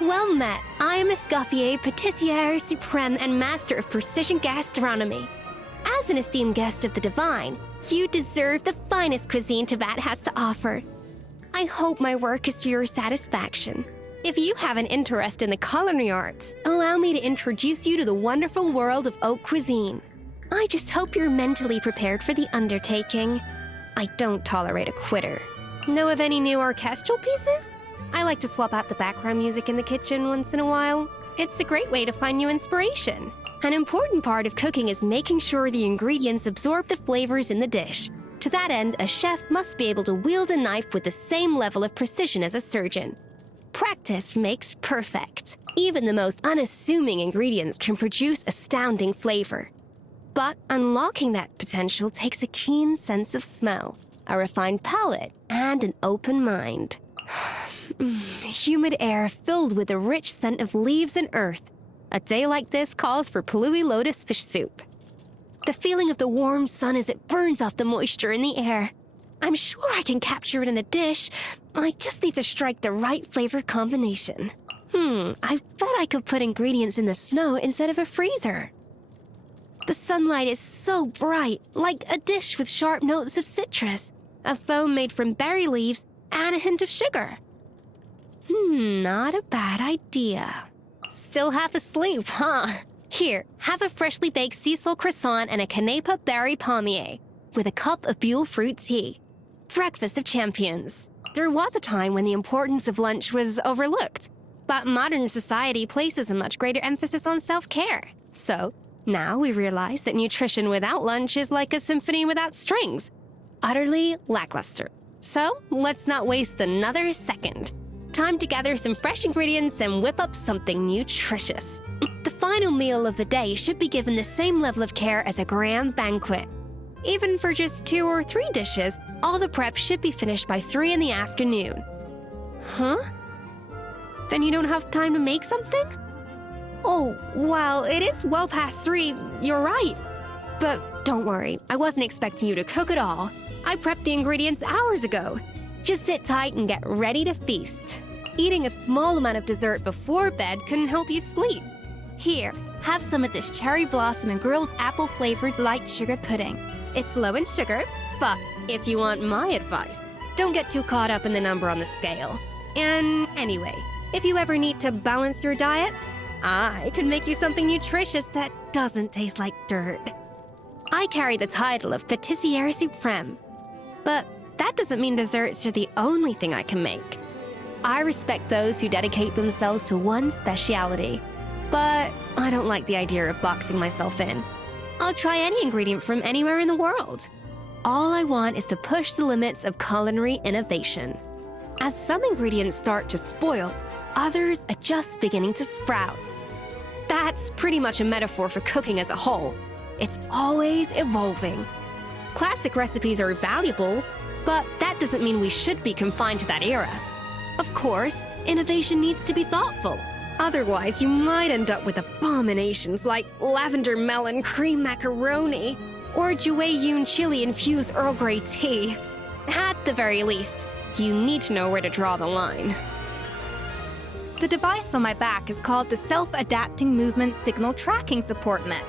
Well met. I am Escoffier, Patissiere Supreme and Master of Precision Gastronomy. As an esteemed guest of the Divine, you deserve the finest cuisine Teyvat has to offer. I hope my work is to your satisfaction. If you have an interest in the culinary arts, allow me to introduce you to the wonderful world of haute cuisine. I just hope you're mentally prepared for the undertaking. I don't tolerate a quitter. Know of any new orchestral pieces? I like to swap out the background music in the kitchen once in a while. It's a great way to find new inspiration. An important part of cooking is making sure the ingredients absorb the flavors in the dish. To that end, a chef must be able to wield a knife with the same level of precision as a surgeon. Practice makes perfect. Even the most unassuming ingredients can produce astounding flavor. But unlocking that potential takes a keen sense of smell, a refined palate, and an open mind. Humid air filled with the rich scent of leaves and earth. A day like this calls for Palui lotus fish soup. The feeling of the warm sun as it burns off the moisture in the air. I'm sure I can capture it in a dish. I just need to strike the right flavor combination. I bet I could put ingredients in the snow instead of a freezer. The sunlight is so bright, like a dish with sharp notes of citrus, a foam made from berry leaves, and a hint of sugar. Not a bad idea. Still half asleep, huh? Here, have a freshly baked sea salt croissant and a canepa berry pommier, with a cup of Buell fruit tea. Breakfast of champions. There was a time when the importance of lunch was overlooked, but modern society places a much greater emphasis on self-care. So, now we realize that nutrition without lunch is like a symphony without strings. Utterly lackluster. So, let's not waste another second. Time to gather some fresh ingredients and whip up something nutritious. The final meal of the day should be given the same level of care as a grand banquet. Even for just 2 or 3 dishes, all the prep should be finished by 3 in the afternoon. Huh? Then you don't have time to make something? Oh, well, it is well past 3, you're right. But don't worry, I wasn't expecting you to cook at all. I prepped the ingredients hours ago. Just sit tight and get ready to feast. Eating a small amount of dessert before bed can help you sleep. Here, have some of this cherry blossom and grilled apple-flavored light sugar pudding. It's low in sugar, but if you want my advice, don't get too caught up in the number on the scale. And anyway, if you ever need to balance your diet, I can make you something nutritious that doesn't taste like dirt. I carry the title of Patissiere Supreme, but that doesn't mean desserts are the only thing I can make. I respect those who dedicate themselves to one specialty, but I don't like the idea of boxing myself in. I'll try any ingredient from anywhere in the world. All I want is to push the limits of culinary innovation. As some ingredients start to spoil, others are just beginning to sprout. That's pretty much a metaphor for cooking as a whole. It's always evolving. Classic recipes are valuable, but that doesn't mean we should be confined to that era. Of course, innovation needs to be thoughtful. Otherwise, you might end up with abominations like lavender melon cream macaroni or Jueyun chili-infused Earl Grey tea. At the very least, you need to know where to draw the line. The device on my back is called the Self-Adapting Movement Signal Tracking Support Mech.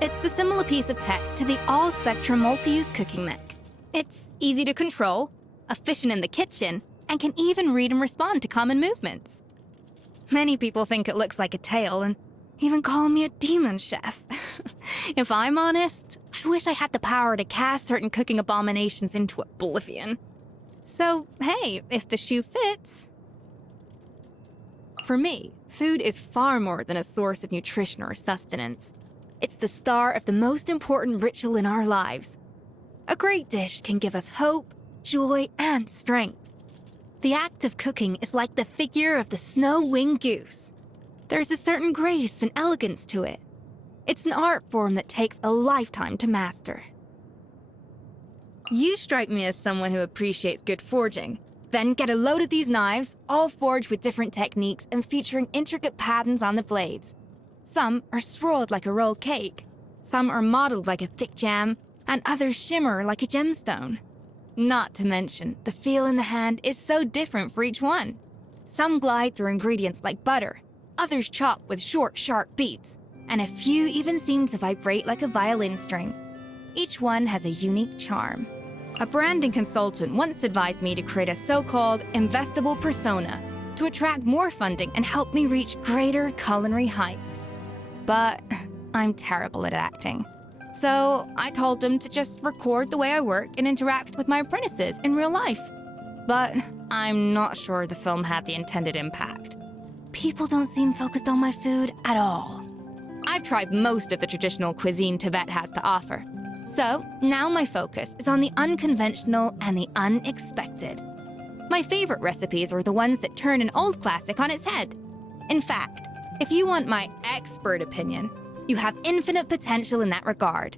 It's a similar piece of tech to the all-spectrum multi-use cooking mech. It's easy to control, efficient in the kitchen, and can even read and respond to common movements. Many people think it looks like a tail and even call me a demon chef. If I'm honest, I wish I had the power to cast certain cooking abominations into oblivion. So, hey, if the shoe fits. For me, food is far more than a source of nutrition or sustenance. It's the star of the most important ritual in our lives. A great dish can give us hope, joy, and strength. The act of cooking is like the figure of the snow-winged goose. There's a certain grace and elegance to it. It's an art form that takes a lifetime to master. You strike me as someone who appreciates good forging. Then get a load of these knives, all forged with different techniques and featuring intricate patterns on the blades. Some are swirled like a rolled cake, some are modeled like a thick jam, and others shimmer like a gemstone. Not to mention, the feel in the hand is so different for each one. Some glide through ingredients like butter, others chop with short, sharp beats, and a few even seem to vibrate like a violin string. Each one has a unique charm. A branding consultant once advised me to create a so-called investable persona to attract more funding and help me reach greater culinary heights. But I'm terrible at acting. So I told them to just record the way I work and interact with my apprentices in real life. But I'm not sure the film had the intended impact. People don't seem focused on my food at all. I've tried most of the traditional cuisine Tibet has to offer. So now my focus is on the unconventional and the unexpected. My favorite recipes are the ones that turn an old classic on its head. In fact, if you want my expert opinion, you have infinite potential in that regard.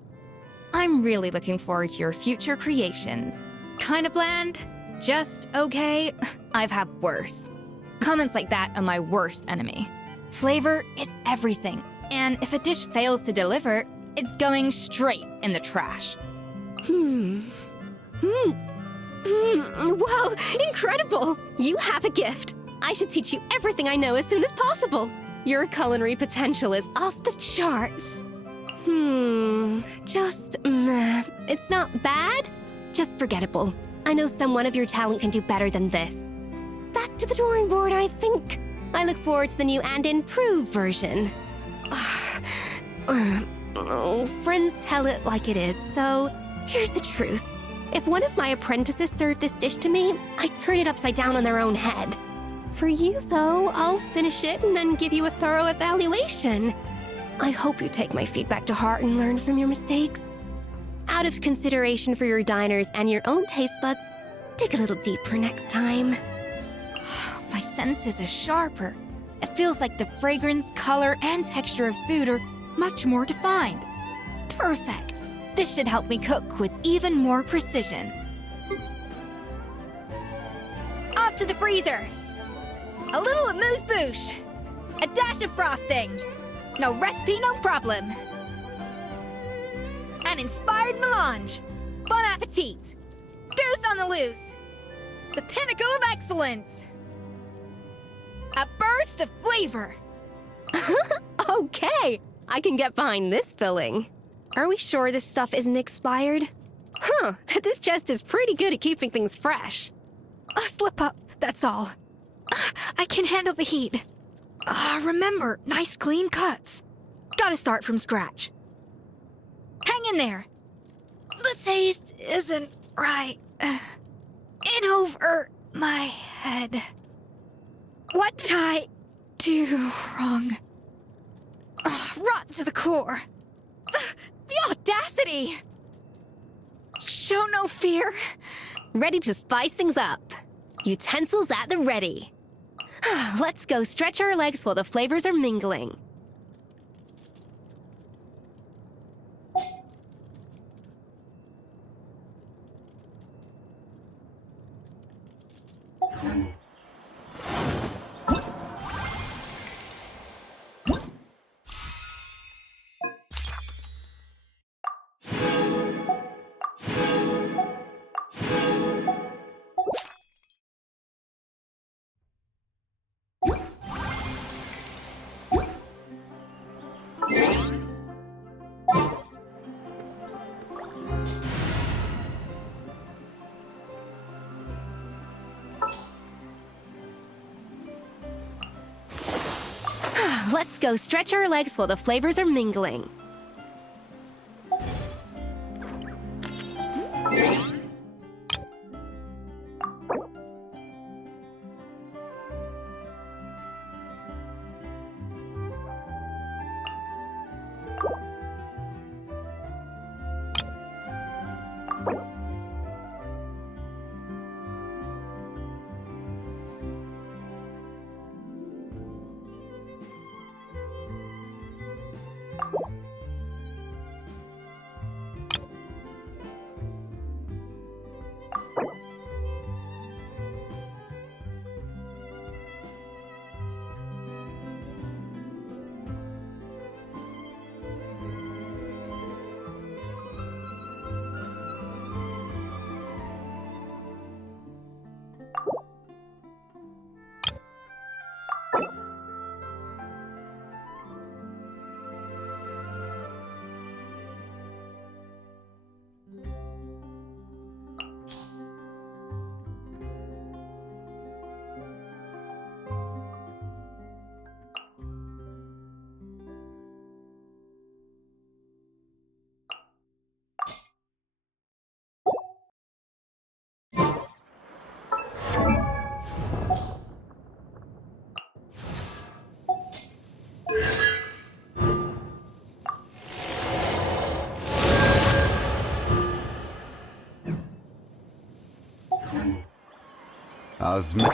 I'm really looking forward to your future creations. Kinda bland? Just okay? I've had worse. Comments like that are my worst enemy. Flavor is everything, and if a dish fails to deliver, it's going straight in the trash. Well, incredible! You have a gift. I should teach you everything I know as soon as possible. Your culinary potential is off the charts. Just meh. It's not bad, just forgettable. I know someone of your talent can do better than this. Back to the drawing board, I think. I look forward to the new and improved version. Friends tell it like it is, so here's the truth. If one of my apprentices served this dish to me, I'd turn it upside down on their own head. For you, though, I'll finish it and then give you a thorough evaluation. I hope you take my feedback to heart and learn from your mistakes. Out of consideration for your diners and your own taste buds, dig a little deeper next time. My senses are sharper. It feels like the fragrance, color, and texture of food are much more defined. Perfect. This should help me cook with even more precision. Off to the freezer. A little amuse-bouche. A dash of frosting. No recipe, no problem. An inspired melange. Bon appetit. Goose on the loose. The pinnacle of excellence. A burst of flavor. Okay, I can get behind this filling. Are we sure this stuff isn't expired? This chest is pretty good at keeping things fresh. A slip up, that's all. I can handle the heat. Remember, nice clean cuts. Gotta start from scratch. Hang in there. The taste isn't right. In over my head. What did I do wrong? Rotten to the core. The audacity! Show no fear. Ready to spice things up. Utensils at the ready. Let's go stretch our legs while the flavors are mingling. Let's go stretch our legs while the flavors are mingling. How's me?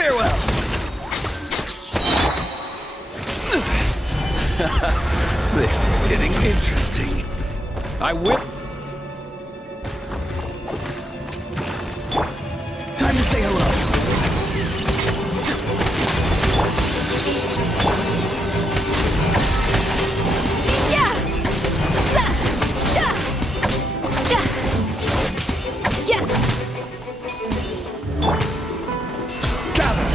Farewell! This is getting interesting. I will... Time to say hello. Yeah! Yeah! Gather!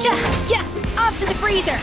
Yeah! Yeah! Off to the freezer!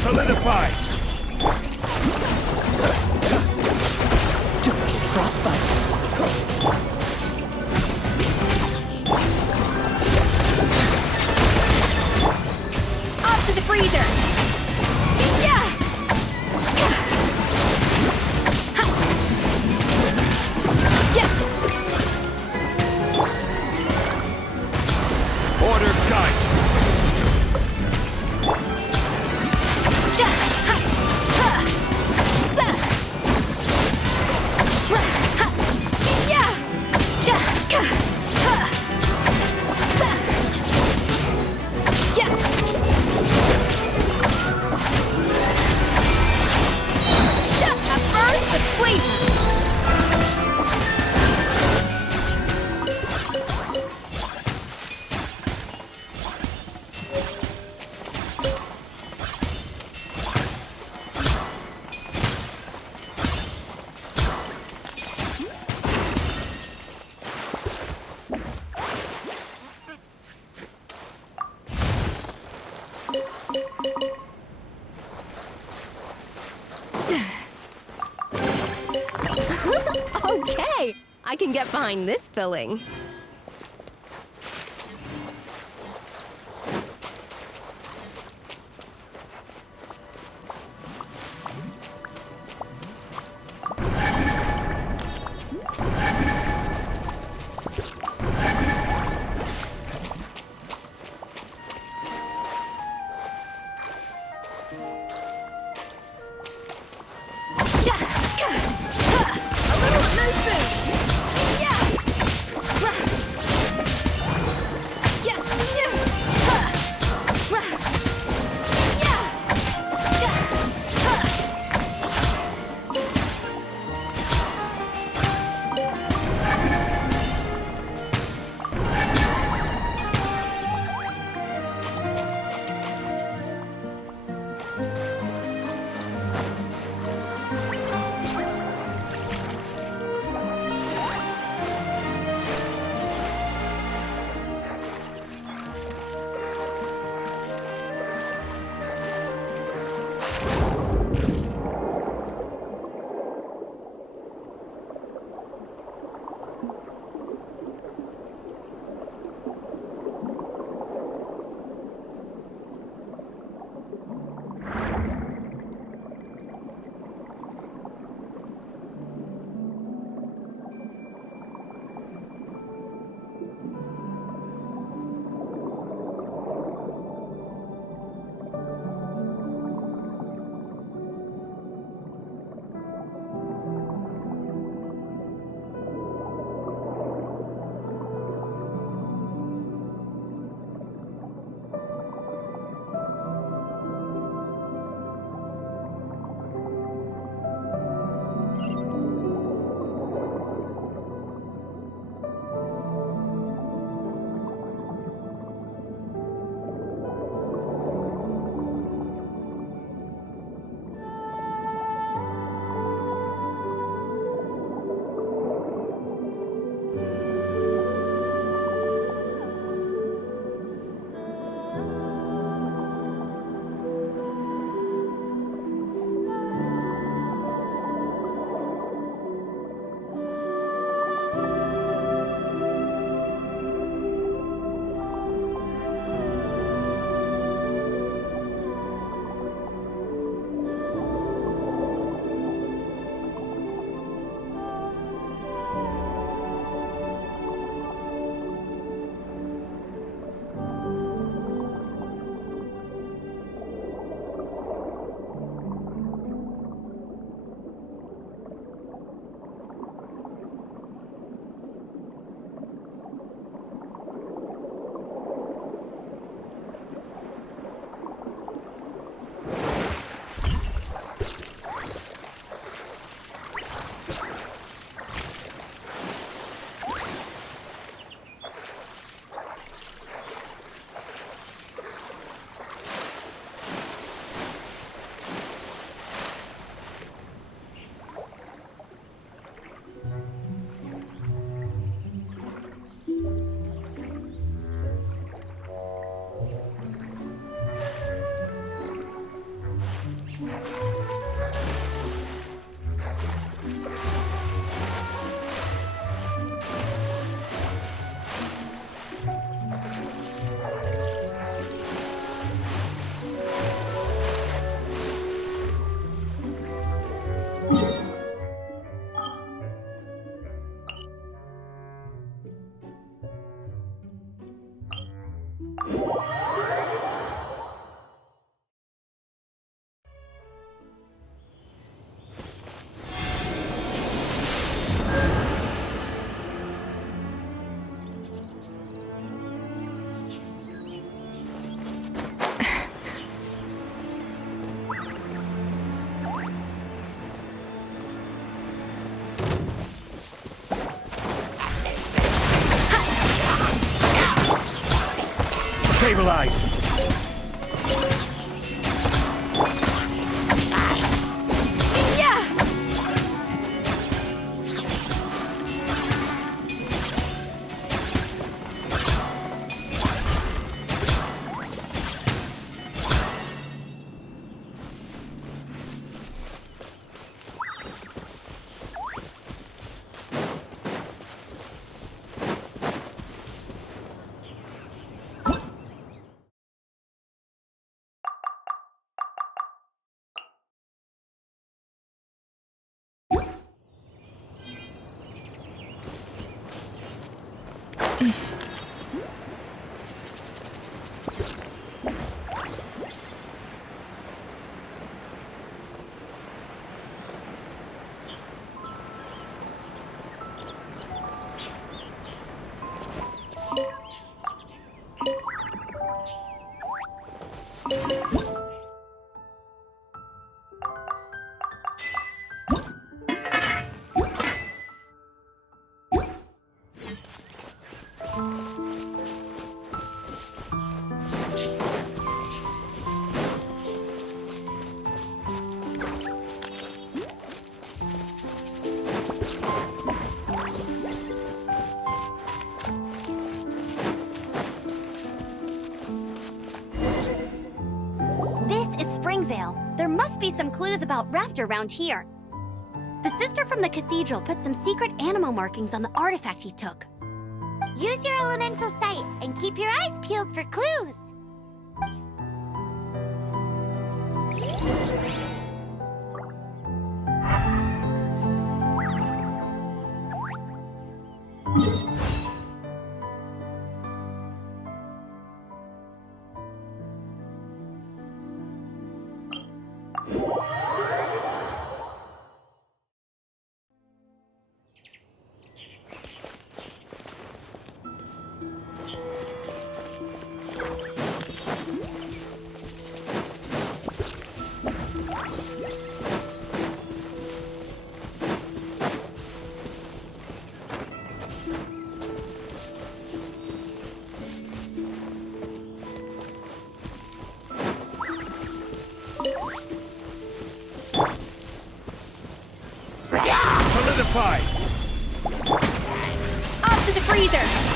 Solidified! Frostbite. Off to the freezer! Yeah! Order guide! Yeah! Okay, I can get behind this filling. Stabilize! There must be some clues about Raptor around here. The sister from the cathedral put some secret animal markings on the artifact he took. Use your elemental sight and keep your eyes peeled for clues. Solidified! Off to the freezer!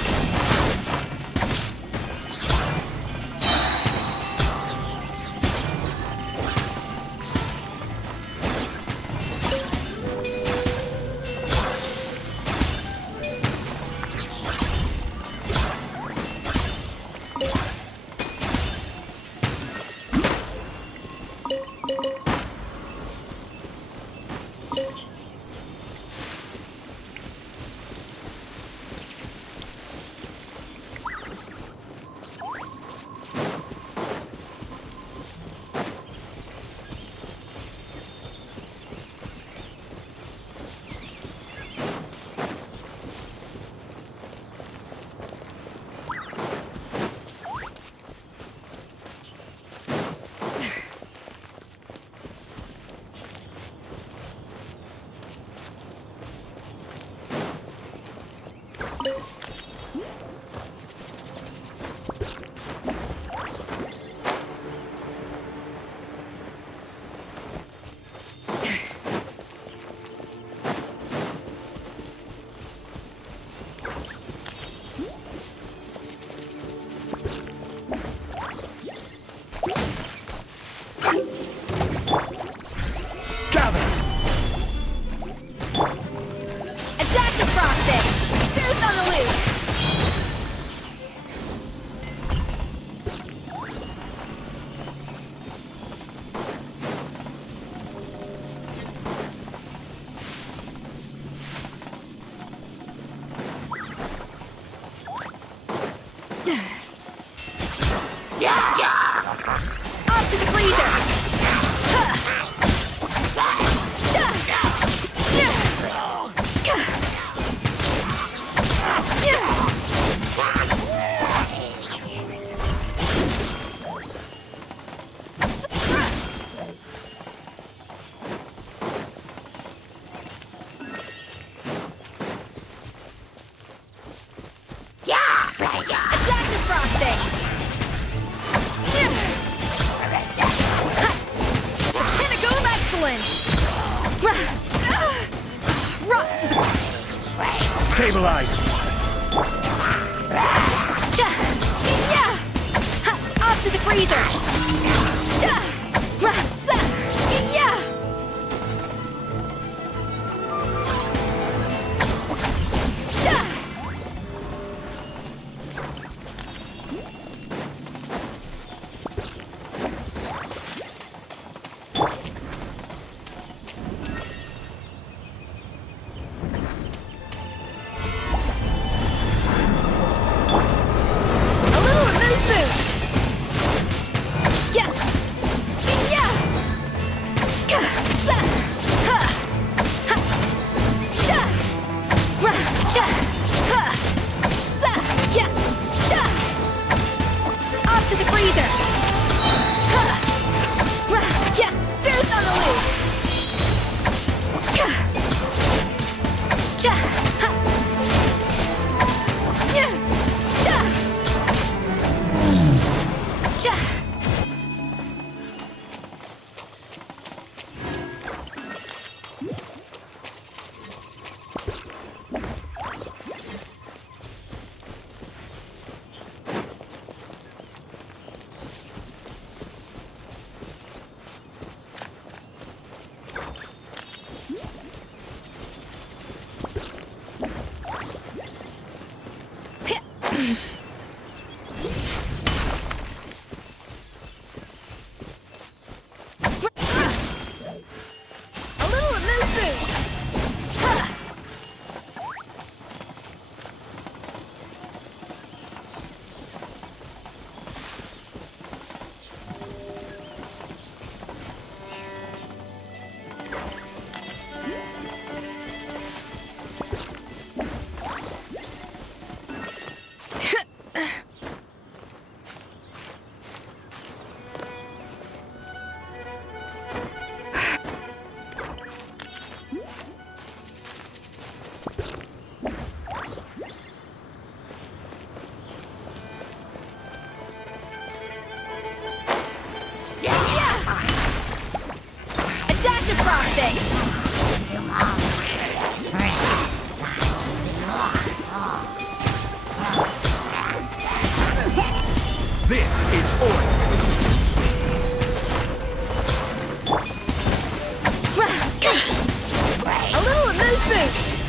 Stabilize! Off to the freezer! This is oil. A little amuse bouche!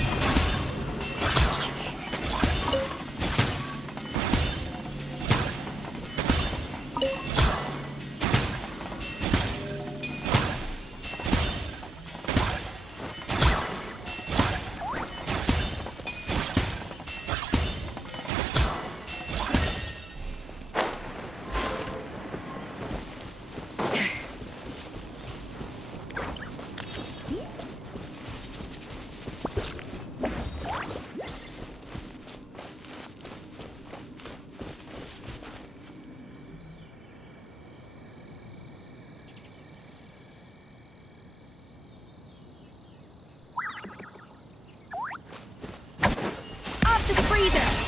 To the freezer!